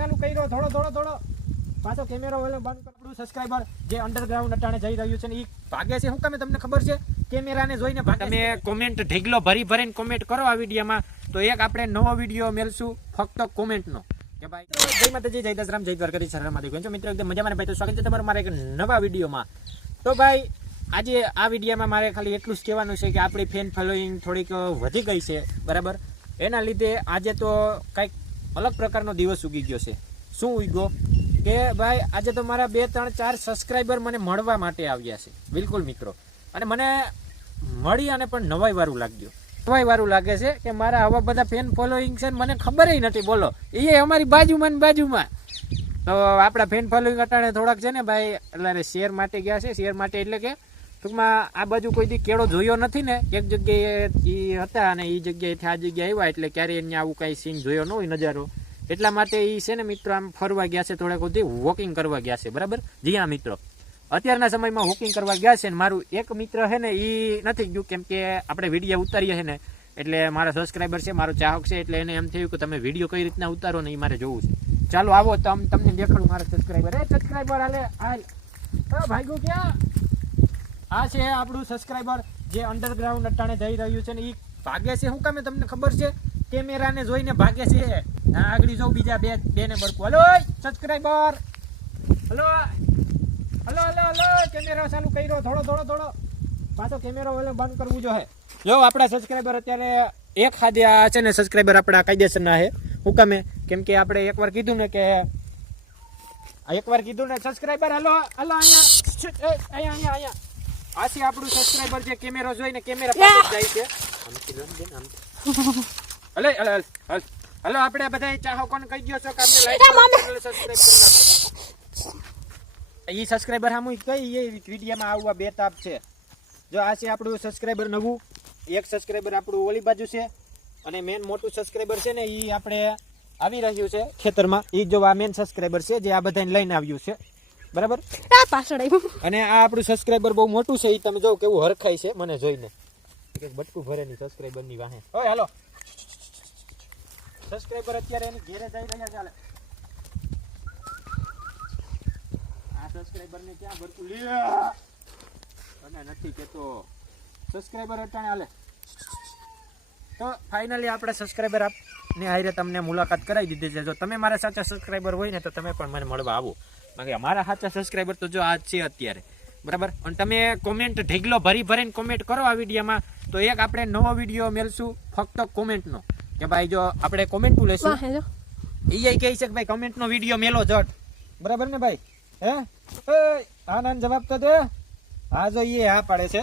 ચાલુ કર્યો થોડો પાછો કેમેરો ઓલો બંધ કર. આપણું સબસ્ક્રાઇબર જે અંડરગ્રાઉન્ડ અટાણે જઈ રહ્યું છે ને ઈ ભાગે છે. હું કામે તમને ખબર છે? કેમેરાને જોઈને ભાગે. તમે કોમેન્ટ ઢેગલો ભરીને કોમેન્ટ કરો આ વિડીયોમાં, તો એક આપણે નવો વિડીયો મેલશું ફક્ત કોમેન્ટનો કે ભાઈ જય માતાજી, જય દશરામ, જય દ્વારકાધીશ, શરણમાંથી ગયો છો મિત્રો એકદમ મજામાં. ભાઈ તો સ્વાગત છે તમારું મારા એક નવા વિડીયોમાં. તો ભાઈ આજે આ વિડીયોમાં મારે ખાલી એટલું જ કહેવાનું છે કે આપણી ફેન ફોલોઈંગ થોડીક વધી ગઈ છે, બરાબર. એના લીધે આજે તો કંઈક અલગ પ્રકારનો દિવસ ઉગી ગયો છે. શું ઉગ્યો કે ભાઈ આજે તો મારા 2, 3, 4 સબસ્ક્રાઈબર મને મળવા માટે આવ્યા છે. બિલકુલ મિત્રો, અને મને મળી અને પણ નવાઈ વારું લાગે છે કે મારા આવા બધા ફેન ફોલોઈંગ છે મને ખબર નથી. બોલો, એ અમારી બાજુમાં તો આપણા ફેન ફોલોઈંગ અટાણે થોડાક છે ને ભાઈ એટલે શેર માટે ગયા છે. શેર માટે એટલે કે ટૂંકમાં આ બાજુ કોઈ દી કેળો જોયો નથી ને, એક જગ્યાએ એ હતા અને એ જગ્યાએથી આ જગ્યાએ આવ્યા એટલે ક્યારેય એને આવું કાંઈ સીન જોયો ન હોય, નજારો. એટલા માટે એ છે ને મિત્રો આમ ફરવા ગયા છે, થોડાક સુધી વોકિંગ કરવા ગયા છે, બરાબર. જી હા મિત્રો, અત્યારના સમયમાં વોકિંગ કરવા ગયા છે. ને મારું એક મિત્ર છે ને એ નથી ગયું, કેમ કે આપણે વિડીયો ઉતારીએ છે ને એટલે મારા સબસ્ક્રાઈબર છે, મારો ચાહક છે, એટલે એને એમ થયું કે તમે વિડીયો કઈ રીતના ઉતારો ને એ મારે જોવું છે. ચાલો આવો તમને દેખાડું મારા સબસ્ક્રાઈબર હાલ ભાઈગો ક્યાં. આ છે આપણું સબસ્ક્રાઈબર જે અંડરગ્રાઉન્ડ અટાણે જઈ રહ્યું છે ને એ ભાગે છે. શું કામે તમને ખબર છે? કેમેરાને જોઈને ભાગે છે. આગળ જો બીજા બે ને બરકું. હલો સબસ્ક્રાઈબર, હલો કેમેરો ચાલુ કર્યો થોડો પાછો કેમેરો ઓલો બંધ કરવું જોઈએ. જો આપણા સબસ્ક્રાઈબર અત્યારે એક ખાદ્યા છે ને સબસ્ક્રાઈબર આપણા કાયદેસરના છે. હું કામે? કેમ કે આપણે એકવાર કીધું ને સબસ્ક્રાઈબર હલો અહીંયા આ છે આપણું સબસ્ક્રાઈબર જે કેમેરો જોઈને કેમેરા પાસે જાય છે. હલો આપણે બધા ચાહકોને કહી દો છો કે આપણે લાઈક કરો, સબસ્ક્રાઇબ કરી નાખો. ઈ સબસ્ક્રાઇબર હામું કઈ એ વિડીયોમાં આવવા બે તાપ છે. જો આ છે આપણું સબસ્ક્રાઇબર નવું, એક સબસ્ક્રાઇબર આપણું ઓલી બાજુ છે, અને મેન મોટું સબસ્ક્રાઇબર છે ને ઈ આપણે આવી રહ્યું છે ખેતરમાં. ઈ જો આ મેન સબસ્ક્રાઇબર છે જે આ બધાને લઈને આવ્યું છે, બરાબર. અને આ આપણું સબસ્ક્રાઇબર બહુ મોટું છે. ઈ તમે જો કેવું હરખાય છે મને જોઈને, એક બટકું ભરેની સબસ્ક્રાઇબર ની વાહે. ઓય હાલો સબસ્ક્રાઇબર અત્યારે એની ઘેરે જઈ રહ્યા ચાલે. આ સબસ્ક્રાઇબર ને ક્યાં ભરતું લે અને નથી કેતો સબસ્ક્રાઇબર અટાણે હાલે. તો ફાઇનલી આપણે સબસ્ક્રાઇબર આપને હારે તમને મુલાકાત કરાવી દીધી છે. જો તમે મારા સાચા સબસ્ક્રાઇબર હોય ને તો તમે પણ મને મળવા આવો. બાકી અમારા સાચા સબસ્ક્રાઇબર તો જો આ છે અત્યારે, બરાબર. અને તમે કોમેન્ટ ઢેગલો ભરીને કોમેન્ટ કરો આ વિડીયોમાં, તો એક આપણે નવો વિડીયો મેલશું ફક્ત કોમેન્ટનો કે ભાઈ જો આપણે કોમેન્ટનું લેશું. એ કહે છે કે ભાઈ કોમેન્ટનો વિડીયો મેલો જટ, બરાબર ને ભાઈ? હે આનંદ જવાબ તો દે. હા જો એ હા પાડે છે.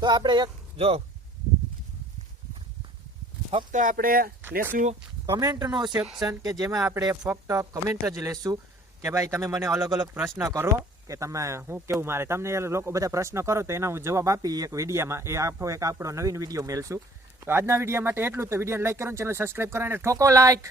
તો આપણે એક જો ફક્ત આપણે લેશું કમેન્ટનો સેક્શન કે જેમાં આપણે ફક્ત કમેન્ટ જ લેશું કે ભાઈ તમે મને અલગ અલગ પ્રશ્ન કરો કે તમે હું કેવું મારે તમને લોકો બધા પ્રશ્ન કરો તો એના હું જવાબ આપી એક વિડીયોમાં. એ આખો એક આપણો નવીન વિડીયો મેલશું. તો આજના વિડીયો માટે એટલું. તો વિડીયોને લાઈક કરો, ચેનલ સબસ્ક્રાઇબ કરો અને ઠોકો લાઈક.